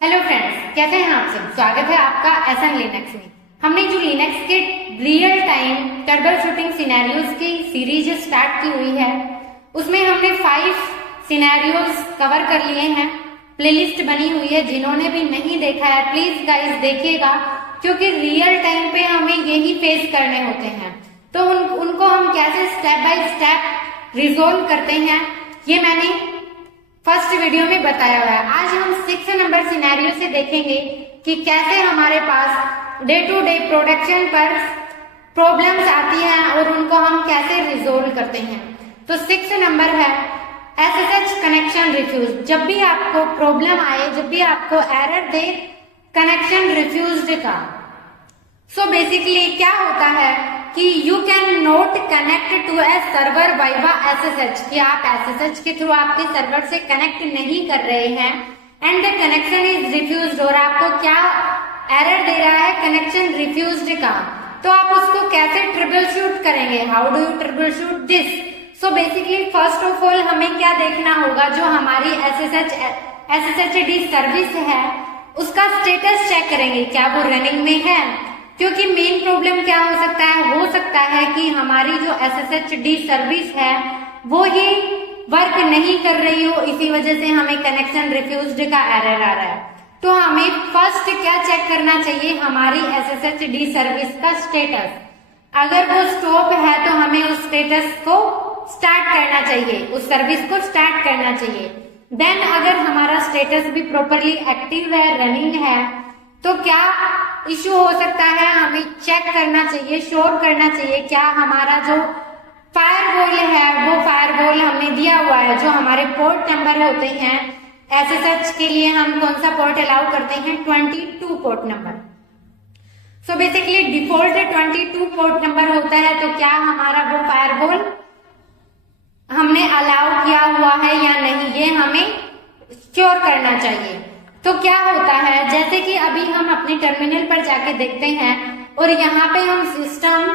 Hello friends, कैसे हैं आप सब। स्वागत है आपका एसएन लिनक्स में। हमने जो लिनक्स के real time trouble shooting scenarios की सीरीज स्टार्ट की हुई है, उसमें हमने 5 सिनेरियोज कवर कर लिए हैं। प्लेलिस्ट बनी हुई है, जिन्होंने भी नहीं देखा है प्लीज गाइस देखिएगा, क्योंकि रियल टाइम पे हमें यही फेस करने होते हैं। तो उनको हम कैसे स्टेप बाय स्टेप रिजोल्व करते हैं, ये मैंने फर्स्ट वीडियो में बताया हुआ है। आज हम 6 नंबर सिनेरियो से देखेंगे कि कैसे हमारे पास डे टू डे प्रोडक्शन पर प्रॉब्लम्स आती हैं और उनको हम कैसे रिजोल्व करते हैं। तो 6 नंबर है SSH कनेक्शन रिफ्यूज। जब भी आपको प्रॉब्लम आए, जब भी आपको एरर दे कनेक्शन रिफ्यूज्ड का, सो बेसिकली क्या होता है कि you can not connect to a server via SSH, कि आप SSH के थ्रू आपके सर्वर से कनेक्ट नहीं कर रहे हैं and the connection is refused, और आपको क्या एरर दे रहा है कनेक्शन रिफ्यूज्ड का। तो आप उसको कैसे ट्रबल शूट करेंगे, how do you troubleshoot this. So basically first of all हमें क्या देखना होगा, जो हमारी SSHD सर्विस है उसका स्टेटस चेक करेंगे, क्या वो रनिंग में है। क्योंकि मेन प्रॉब्लम क्या हो सकता है कि हमारी जो SSHD सर्विस है वो ही वर्क नहीं कर रही हो, इसी वजह से हमें कनेक्शन रिफ्यूज्ड का एरर आ रहा है। तो हमें फर्स्ट क्या चेक करना चाहिए, हमारी SSHD सर्विस का स्टेटस। अगर वो स्टॉप है तो हमें उस स्टेटस को स्टार्ट करना चाहिए, उस सर्विस को स्टार्ट करना चाहिए। देन अगर हमारा स्टेटस भी प्रॉपरली एक्टिव है, रनिंग है, तो क्या इश्यू हो सकता है, हमें चेक करना चाहिए, श्योर करना चाहिए क्या हमारा जो फायरवॉल है वो फायरवॉल हमने दिया हुआ है, जो हमारे पोर्ट नंबर होते हैं SSH के लिए हम कौन सा पोर्ट अलाउ करते हैं, 22 port number. So basically default 22 port number होता है, तो क्या हमारा वो फायरवॉल हमने अलाउ किया हुआ है या नहीं, ये हमें श्योर करना चाहिए। तो क्या होता है, जैसे कि अभी हम अपने टर्मिनल पर जाके देखते हैं और यहाँ पे हम सिस्टम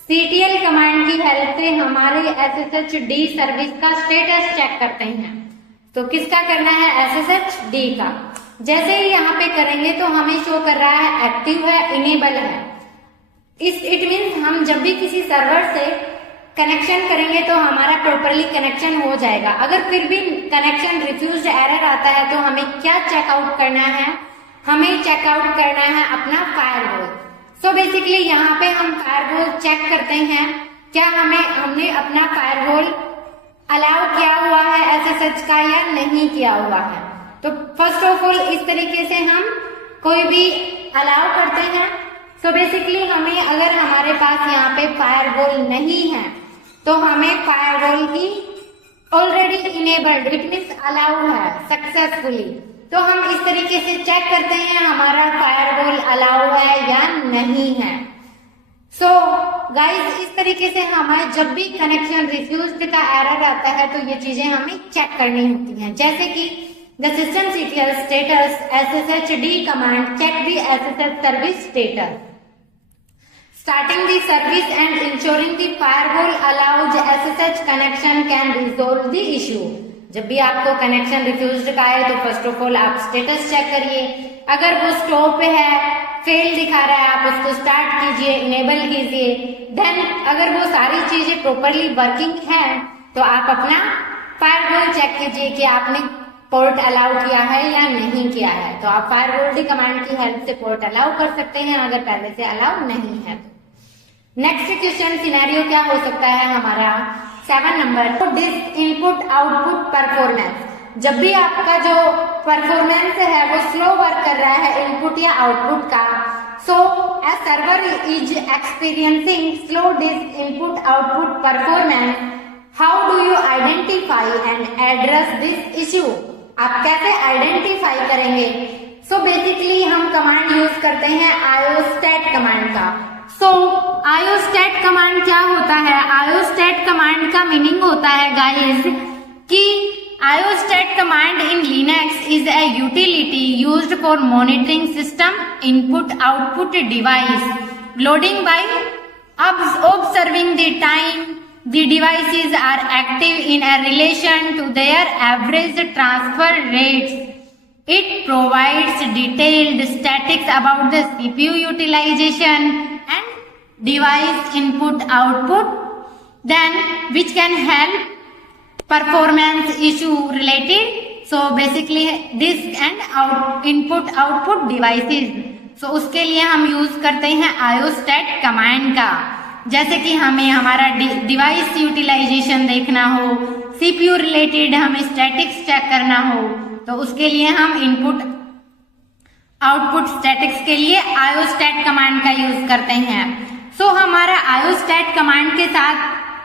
CTL कमांड की हेल्प से हमारे SSHD सर्विस का स्टेटस चेक करते हैं। तो किसका करना है, SSHD का। जैसे ही यहाँ पे करेंगे तो हमें शो कर रहा है एक्टिव है, इनेबल है। इट मीन्स हम जब भी किसी सर्वर से कनेक्शन करेंगे तो हमारा प्रॉपरली कनेक्शन हो जाएगा। अगर फिर भी कनेक्शन रिफ्यूज्ड एरर आता है तो हमें क्या चेकआउट करना है, हमें चेकआउट करना है अपना फायरवॉल। सो बेसिकली यहाँ पे हम फायरवॉल चेक करते हैं, क्या हमने अपना फायरवॉल अलाउ किया हुआ है SSH का या नहीं किया हुआ है। तो फर्स्ट ऑफ ऑल इस तरीके से हम कोई भी अलाउ करते हैं। सो बेसिकली हमें अगर हमारे पास यहाँ पे फायरवॉल नहीं है तो हमें फायरवॉल की already enabled, it means allow है सक्सेसफुली, तो हम इस तरीके से चेक करते हैं हमारा फायरवॉल अलाउ है या नहीं है। सो गाइस इस तरीके से हमें जब भी कनेक्शन रिफ्यूज्ड का एरर आता है तो ये चीजें हमें चेक करनी होती हैं। जैसे कि the system CTL status SSHD command check the SSH service status, starting the service and ensuring the firewall allows SSH connection can resolve the issue। जब भी आपको कनेक्शन रिफ्यूज्ड का है तो फर्स्ट ऑफ ऑल आप स्टेटस चेक करिए। अगर वो स्टॉप है, फेल दिखा रहा है, आप उसको स्टार्ट कीजिए, इनेबल कीजिए। देन अगर वो सारी चीजें प्रॉपरली वर्किंग है तो आप अपना फायरवॉल चेक कीजिए कि आपने पोर्ट अलाउ किया है या नहीं किया है। तो आप फायरवॉल कमांड की हेल्प से पोर्ट अलाउ कर सकते हैं अगर पहले से अलाउ नहीं है तो। नेक्स्ट क्वेश्चन सिनेरियो क्या हो सकता है हमारा 7 नंबर, तो डिस्क इनपुट आउटपुट परफॉर्मेंस। जब भी आपका जो परफॉर्मेंस है वो स्लो वर्क कर रहा है इनपुट या आउटपुट का, so a server is experiencing slow disk input output performance, how do you identify and address this issue. आप कैसे आइडेंटिफाई करेंगे। सो बेसिकली हम कमांड यूज करते हैं iostat कमांड का। सो iostat कमांड क्या होता है, iostat कमांड का मीनिंग होता है गाइस कि iostat command in Linux is a utility used for monitoring system input output device loading by observing the time the devices are active in a relation to their average transfer rates It provides detailed statistics about the CPU utilization and device input output, then which can help performance issue related. So basically this and input output devices. So उसके लिए हम use करते हैं आयोस्टैट command का। जैसे कि हमें हमारा डिवाइस यूटिलाइजेशन देखना हो, सीपीयू रिलेटेड हमें स्टैटिक्स चेक करना हो, तो उसके लिए हम इनपुट आउटपुट स्टैटिक्स के लिए आयोस्टैट कमांड का यूज करते हैं। सो हमारा आयोस्टैट कमांड के साथ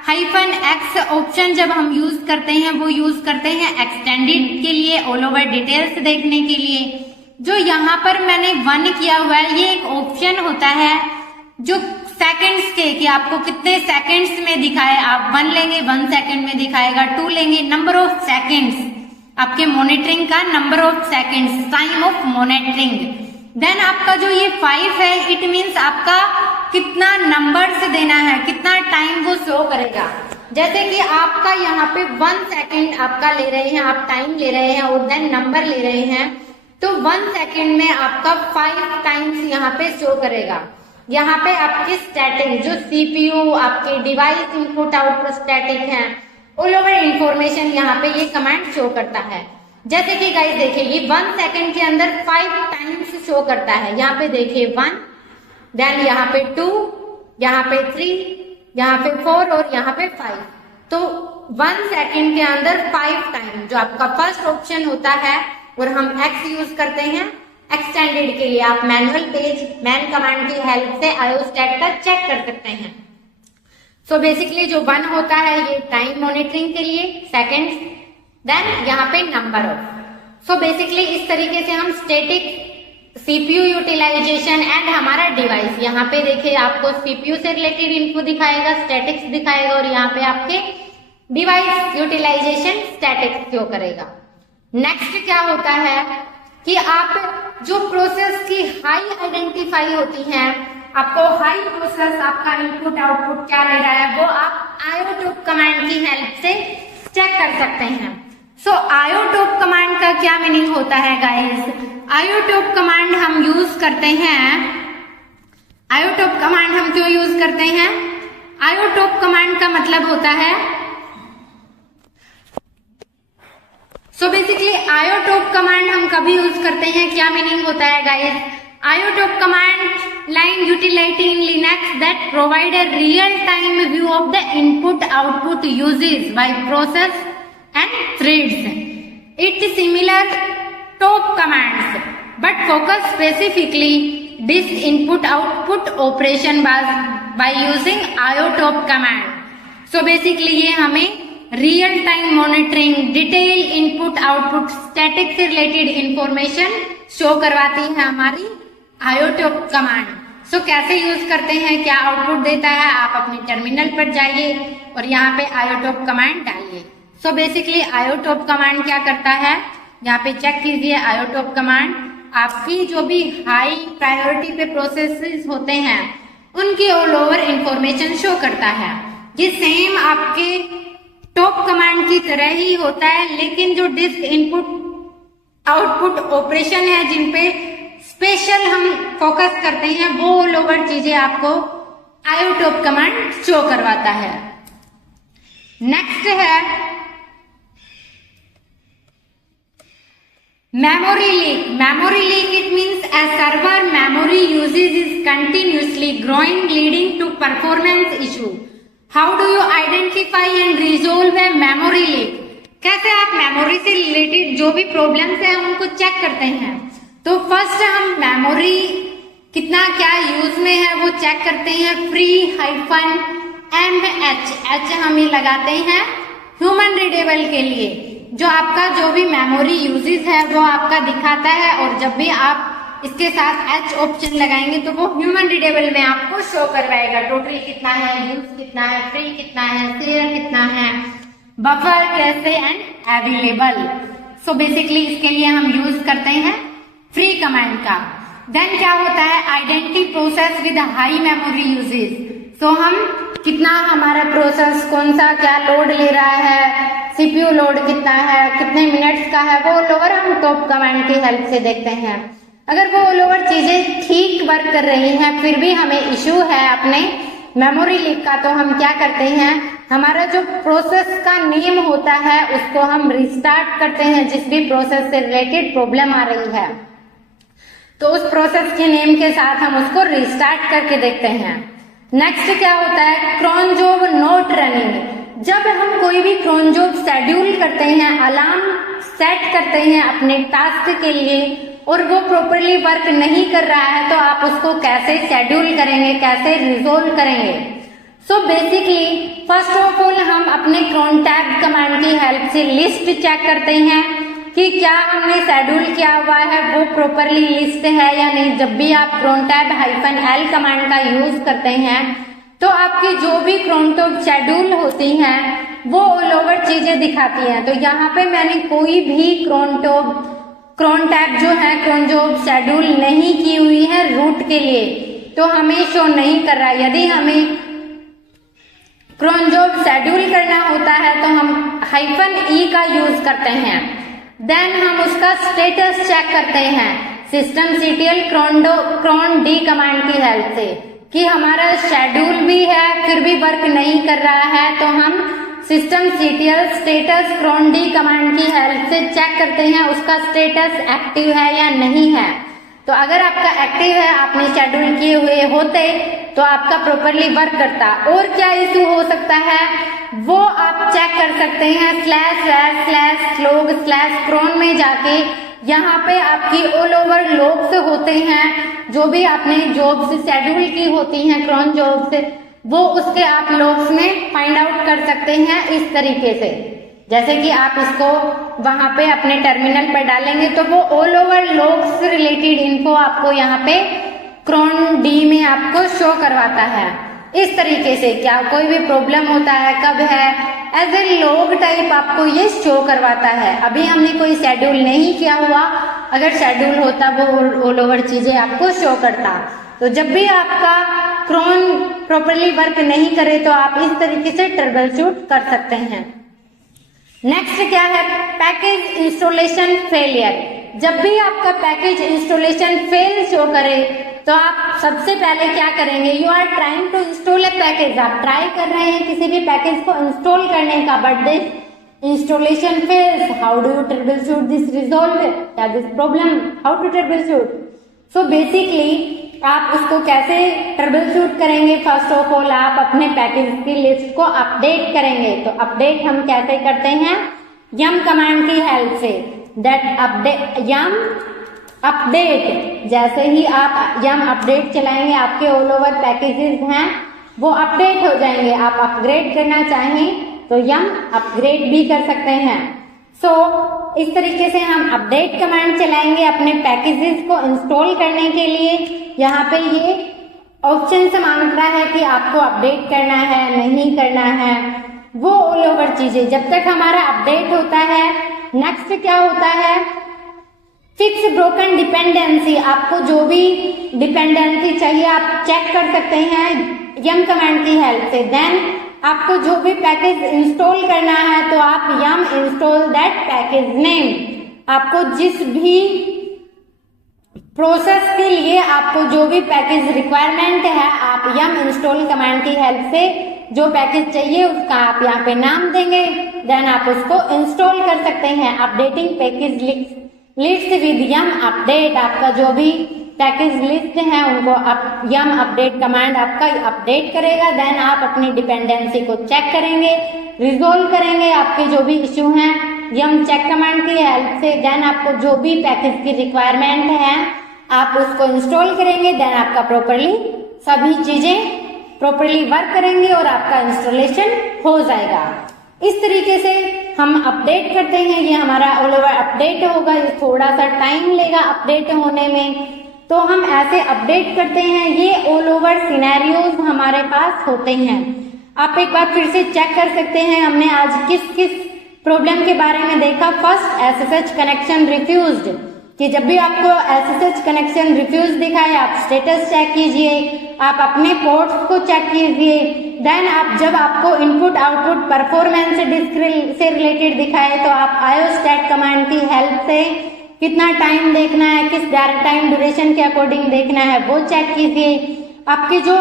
-x ऑप्शन जब हम यूज करते हैं वो यूज करते हैं एक्सटेंडेड के लिए, ऑल ओवर डिटेल्स देखने के लिए। जो यहाँ पर मैंने 1 किया हुआ है, ये एक ऑप्शन होता है जो सेकंड्स के, कि आपको कितने सेकंड्स में दिखाए। आप 1 लेंगे 1 सेकंड में दिखाएगा, 2 लेंगे नंबर ऑफ सेकंड्स, आपके मॉनिटरिंग का number of seconds, time of monitoring. Then आपका जो ये 5 है, इट मीन्स आपका कितना नंबर से देना है, कितना टाइम वो शो करेगा। जैसे कि आपका यहाँ पे 1 सेकंड आपका ले रहे हैं, आप टाइम ले रहे हैं और देन नंबर ले रहे हैं, तो 1 सेकंड में आपका 5 टाइम्स यहाँ पे शो करेगा। यहाँ पे आपके स्टैटिक जो सीपीयू, आपके डिवाइस इनपुट आउटपुट स्टैटिक है, ऑल ओवर इंफॉर्मेशन यहाँ पे ये कमांड शो करता है। जैसे कि गाइस देखिए, ये 1 सेकंड के अंदर 5 टाइम्स शो करता है। यहाँ पे देखिए 1, देन यहाँ पे 2, यहाँ पे 3, यहाँ पे 4 और यहाँ पे 5। तो 1 सेकंड के अंदर 5 टाइम जो आपका फर्स्ट ऑप्शन होता है, और हम x यूज करते हैं एक्सटेंडेड के लिए। आप मैनुअल पेज मैन कमांड की हेल्प से आयोस्टैट का चेक कर सकते हैं। सो बेसिकली जो 1 होता है ये टाइम मॉनिटरिंग के लिए, सेकंड्स, देन यहाँ पे नंबर ऑफ। सो बेसिकली इस तरीके से हम स्टैटिक, सीपीयू यूटिलाइजेशन एंड हमारा डिवाइस, यहाँ पे देखिए आपको सीपीयू से रिलेटेड इन्फो दिखाएगा, स्टैटिक्स दिखाएगा, और यहाँ पे आपके डिवाइस यूटिलाइजेशन स्टैटिक्स शो करेगा। नेक्स्ट क्या होता है कि आप जो प्रोसेस की हाई आइडेंटिफाई होती हैं, आपको हाई प्रोसेस आपका इनपुट आउटपुट क्या ले रहा है, वो आप आयोटोप कमांड की हेल्प से चेक कर सकते हैं। सो आयोटोप कमांड का क्या मीनिंग होता है गाइस? आयोटोप कमांड हम यूज करते हैं, आयोटोप कमांड हम क्यों यूज करते हैं? आयोटोप कमांड का मतलब होता है, सो बेसिकली आयोटोप कमांड हम कभी यूज करते हैं, क्या मीनिंग होता है guys? Iotop command line utility in Linux that provide a real time view of the input output uses by process and threads. It similar top commands but focus specifically disk input output operation by using iotop command. So basically ये हमें real time monitoring, detail input output, static से related information show करवाती है हमारी आयोटोप command. सो कैसे use करते हैं, क्या आउटपुट देता है, आप अपने टर्मिनल पर जाइए और यहाँ पे आयोटोप कमांड डालिए। सो बेसिकली आयोटोप कमांड क्या करता है, यहाँ पे चेक कीजिए। आयोटोप कमांड आपकी जो भी हाई प्रायोरिटी पे प्रोसेसेस होते हैं उनकी ऑल ओवर इंफॉर्मेशन शो करता है। ये सेम आपके टॉप कमांड की तरह ही होता है, लेकिन जो डिस्क इनपुट आउटपुट ऑपरेशन है जिन पे स्पेशल हम फोकस करते हैं, वो ऑल ओवर चीजें आपको आयोटोप कमांड शो करवाता है। नेक्स्ट है memory leak. Memory leak it means a server memory usage is continuously growing leading to performance issue. How do you identify and resolve a memory leak? कैसे आप memory से related जो भी problems है उनको चेक करते हैं? तो फर्स्ट हम मेमोरी कितना क्या यूज में है वो चेक करते हैं। free-mh हम ये लगाते हैं ह्यूमन रीडेबल के लिए, जो आपका जो भी मेमोरी यूजेस है वो आपका दिखाता है, और जब भी आप इसके साथ H ऑप्शन लगाएंगे तो वो ह्यूमन रीडेबल में आपको शो करवाएगा। टोटल कितना है, यूज कितना है, फ्री कितना है, शेयर कितना है, बफर कैसे एंड अवेलेबल। सो बेसिकली इसके लिए हम यूज करते हैं फ्री कमांड का। देन क्या होता है, identity process with high memory usage. So हम कितना हमारा प्रोसेस कौन सा क्या लोड ले रहा है, सीपीयू लोड कितना है, कितने मिनट्स का है, वो ऑल ओवर हम टॉप कमांड की हेल्प से देखते हैं। अगर वो ऑल ओवर चीजें ठीक वर्क कर रही हैं फिर भी हमें इश्यू है अपने मेमोरी लीक का, तो हम क्या करते हैं, हमारा जो प्रोसेस का नेम होता है उसको हम रिस्टार्ट करते हैं। जिस भी प्रोसेस से रिलेटेड प्रॉब्लम आ रही है तो उस प्रोसेस के नेम के साथ हम उसको रिस्टार्ट करके देखते हैं। नेक्स्ट क्या होता है, cron job नॉट रनिंग। जब हम कोई भी cron job शेड्यूल करते हैं, अलार्म सेट करते हैं अपने टास्क के लिए और वो प्रॉपरली वर्क नहीं कर रहा है तो आप उसको कैसे शेड्यूल करेंगे, कैसे रिजोल्व करेंगे। So basically first of all हम अपने cron tab कमांड की हेल्प से लिस्ट चेक करते हैं कि क्या हमने शेड्यूल किया हुआ है वो प्रॉपरली लिस्ट है या नहीं। जब भी आप cron tab -l कमांड का यूज करते हैं तो आपकी जो भी cron tab शेड्यूल होती हैं वो ऑल ओवर चीजें दिखाती हैं। तो यहाँ पे मैंने कोई भी cron tab जो है cron job शेड्यूल नहीं की हुई है रूट के लिए, तो हमें शो नहीं कर रहा। यदि हमें cron job शेड्यूल करना होता है तो हम -e का यूज करते हैं। देन हम उसका स्टेटस चेक करते हैं systemctl cron d कमांड की हेल्प से कि हमारा शेड्यूल भी है फिर भी वर्क नहीं कर रहा है, तो हम systemctl status cron d command की हेल्प से चेक करते हैं उसका स्टेटस एक्टिव है या नहीं है। तो अगर आपका एक्टिव है, आपने शेड्यूल किए हुए होते तो आपका प्रॉपरली वर्क करता। और क्या इशू हो सकता है वो आप चेक कर सकते हैं //log/cron में जाके। यहाँ पे आपकी ऑल ओवर लॉग्स होते हैं जो भी आपने जॉब्स शेड्यूल की होती हैं cron जॉब्स, वो उसके आप लॉग्स में फाइंड आउट कर सकते हैं इस तरीके से। जैसे कि आप इसको वहां पे अपने टर्मिनल पर डालेंगे तो वो all over logs related info आपको यहाँ पे cron d में आपको शो करवाता है। इस तरीके से क्या कोई भी प्रॉब्लम होता है, कब है, एज ए लॉग टाइप आपको ये शो करवाता है। अभी हमने कोई शेड्यूल नहीं किया हुआ, अगर शेड्यूल होता वो ऑल ओवर चीजें आपको शो करता। तो जब भी आपका cron प्रॉपरली वर्क नहीं करे तो आप इस तरीके से ट्रबल शूट कर सकते हैं। नेक्स्ट क्या है, पैकेज इंस्टॉलेशन फेलियर। जब भी आपका पैकेज इंस्टॉलेशन फेल शो करे तो आप सबसे पहले क्या करेंगे, you are trying to install a package. आप ट्राई कर रहे हैं किसी भी पैकेज को इंस्टॉल करने का, but this installation fails. How do you troubleshoot this resolve या this problem, how to troubleshoot. So basically आप उसको कैसे ट्रबल शूट करेंगे, फर्स्ट ऑफ ऑल आप अपने पैकेज की लिस्ट को अपडेट करेंगे। तो अपडेट हम कैसे करते हैं, yum कमांड की हेल्प से। दैट अपडेट yum अपडेट, जैसे ही आप yum अपडेट चलाएंगे आपके ऑल ओवर पैकेजेस हैं वो अपडेट हो जाएंगे। आप अपग्रेड करना चाहें तो yum अपग्रेड भी कर सकते हैं। इस तरीके से हम अपडेट कमांड चलाएंगे अपने पैकेजेस को इंस्टॉल करने के लिए। यहाँ पे ये ऑप्शन से मांग रहा है कि आपको अपडेट करना है नहीं करना है, वो ऑल ओवर चीजें जब तक हमारा अपडेट होता है। नेक्स्ट क्या होता है, फिक्स ब्रोकन डिपेंडेंसी। आपको जो भी डिपेंडेंसी चाहिए आप चेक कर सकते हैं yum कमांड की हेल्प से। देन आपको जो भी पैकेज इंस्टॉल करना है तो आप yum install that package name. आपको जिस भी प्रोसेस के लिए आपको जो भी पैकेज रिक्वायरमेंट है आप yum इंस्टॉल कमांड की हेल्प से जो पैकेज चाहिए उसका आप यहाँ पे नाम देंगे, देन आप उसको इंस्टॉल कर सकते हैं। Updating package list with yum update. आपका जो भी पैकेज लिस्ट है उनको yum अपडेट कमांड आपका अपडेट करेगा। देन आप अपनी डिपेंडेंसी को चेक करेंगे, रिजोल्व करेंगे आपके जो भी इश्यू हैं yum चेक कमांड की हेल्प से। देन आपको जो भी पैकेज की रिक्वायरमेंट है आप उसको इंस्टॉल करेंगे। देन आपका प्रॉपरली सभी चीजें प्रॉपरली वर्क करेंगे और आपका इंस्टॉलेशन हो जाएगा। इस तरीके से हम अपडेट करते हैं। ये हमारा ऑल ओवर अपडेट होगा, ये थोड़ा सा टाइम लेगा अपडेट होने में, तो हम ऐसे अपडेट करते हैं। ये ऑल ओवर सिनेरियोज हमारे पास होते हैं। आप एक बार फिर से चेक कर सकते हैं हमने आज किस किस प्रॉब्लम के बारे में देखा। फर्स्ट SSH कनेक्शन रिफ्यूज्ड, कि जब भी आपको SSH कनेक्शन रिफ्यूज दिखाए आप स्टेटस चेक कीजिए, आप अपने पोर्ट्स को चेक कीजिए देन आप जब आपको इनपुट आउटपुट परफॉर्मेंस से रिलेटेड दिखाए तो आप आयोस्टैट कमांड की हेल्प से कितना टाइम देखना है, किस टाइम ड्यूरेशन के अकॉर्डिंग देखना है वो चेक कीजिए। आपके जो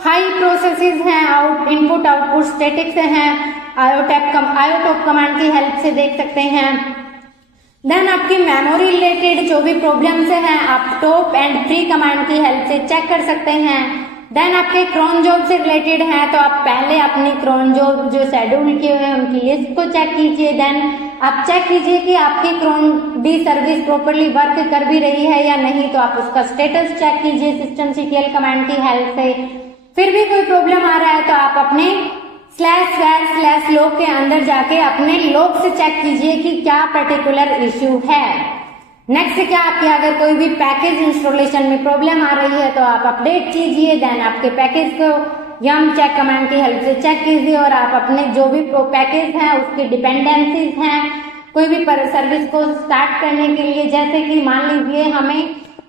हाई प्रोसेसेस हैं इनपुट आउटपुट स्टैटिक से हैं आयोटॉप कमांड की हेल्प से देख सकते हैं। देन आपकी मेमोरी रिलेटेड जो भी प्रॉब्लम्स हैं आप टॉप एंड फ्री कमांड की हेल्प से चेक कर सकते हैं। देन आपके क्रॉन जॉब से रिलेटेड है तो आप पहले अपनी क्रॉन जॉब जो शेड्यूल किए हुए हैं उनकी लिस्ट को चेक कीजिए। देन आप चेक कीजिए कि आपकी cron d service properly work कर भी रही है या नहीं, तो आप उसका स्टेटस चेक कीजिए systemctl कमांड की हेल्प से। फिर भी कोई प्रॉब्लम आ रहा है तो आप अपने //log के अंदर जाके अपने लॉग से चेक कीजिए कि क्या पर्टिकुलर इश्यू है। नेक्स्ट क्या आपके अगर कोई भी पैकेज इंस्टॉलेशन में प्रॉब्लम आ रही है तो आप अपडेट कीजिए। देन आपके पैकेज को yum चेक कमांड की हेल्प से चेक कीजिए और आप अपने जो भी पैकेज हैं उसके डिपेंडेंसीज हैं कोई भी सर्विस को स्टार्ट करने के लिए, जैसे कि मान लीजिए हमें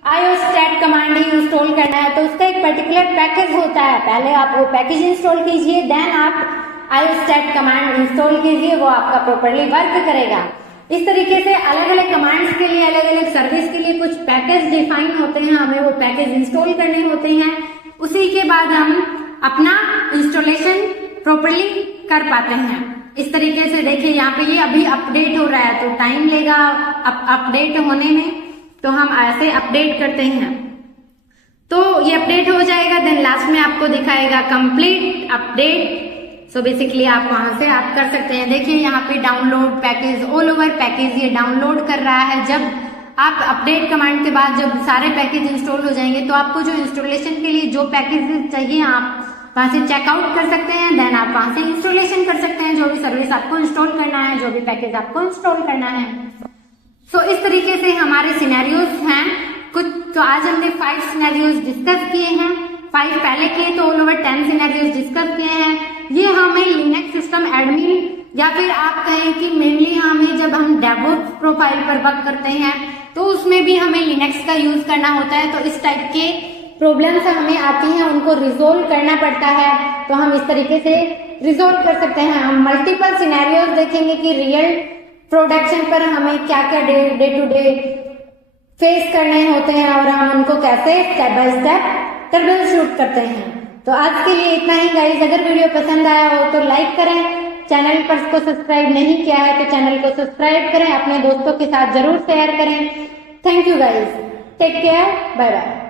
आयोस्टैट कमांड ही इंस्टॉल करना है तो उसका एक पर्टिकुलर पैकेज होता है, पहले आप वो पैकेज इंस्टॉल कीजिए देन आप आयोस्टैट कमांड इंस्टॉल कीजिए, वो आपका प्रॉपरली वर्क करेगा। इस तरीके से अलग अलग कमांड्स के लिए अलग अलग सर्विस के लिए कुछ पैकेज डिफाइन होते हैं, हमें वो पैकेज इंस्टॉल करने होते हैं, उसी के बाद हम अपना इंस्टॉलेशन प्रॉपरली कर पाते हैं। इस तरीके से देखिए यहाँ पे ये अभी अपडेट हो रहा है तो टाइम लेगा अपडेट होने में, तो हम ऐसे अपडेट करते हैं तो ये अपडेट हो जाएगा। देन लास्ट में आपको दिखाएगा कंप्लीट अपडेट। सो बेसिकली आप वहां से आप कर सकते हैं। देखिए यहाँ पे download package all over package ये डाउनलोड कर रहा है। जब आप अपडेट कमांड के बाद जब सारे पैकेज इंस्टॉल हो जाएंगे तो आपको जो इंस्टॉलेशन के लिए जो पैकेज चाहिए आप वहां से चेकआउट कर सकते हैं। देन आप वहां से इंस्टॉलेशन कर सकते हैं जो भी सर्विस आपको इंस्टॉल करना है, जो भी पैकेज आपको इंस्टॉल करना है। सो इस तरीके से हमारे सिनेरियोज हैं कुछ। तो आज हमने 5 सिनेरियोज डिस्कस किए हैं, 5 पहले किए तो ऑल ओवर 10 सिनेरियोज डिस्कस किए हैं। ये हमें लिनक्स सिस्टम एडमिन या फिर आप कहें कि मेनली हमें जब हम डेवऑप्स प्रोफाइल पर वर्क करते हैं तो उसमें भी हमें लिनक्स का यूज करना होता है, तो इस टाइप के प्रॉब्लम्स हमें आती हैं उनको रिजोल्व करना पड़ता है, तो हम इस तरीके से रिजोल्व कर सकते हैं। हम मल्टीपल सिनेरियोज देखेंगे कि रियल प्रोडक्शन पर हमें क्या क्या डे टू डे फेस करने होते हैं और हम उनको कैसे step by step trouble shoot करते हैं। तो आज के लिए इतना ही गाइस। अगर वीडियो पसंद आया हो तो लाइक करें, चैनल पर को सब्सक्राइब नहीं किया है तो चैनल को सब्सक्राइब करें, अपने दोस्तों के साथ जरूर शेयर करें। Thank you guys, take care, bye bye.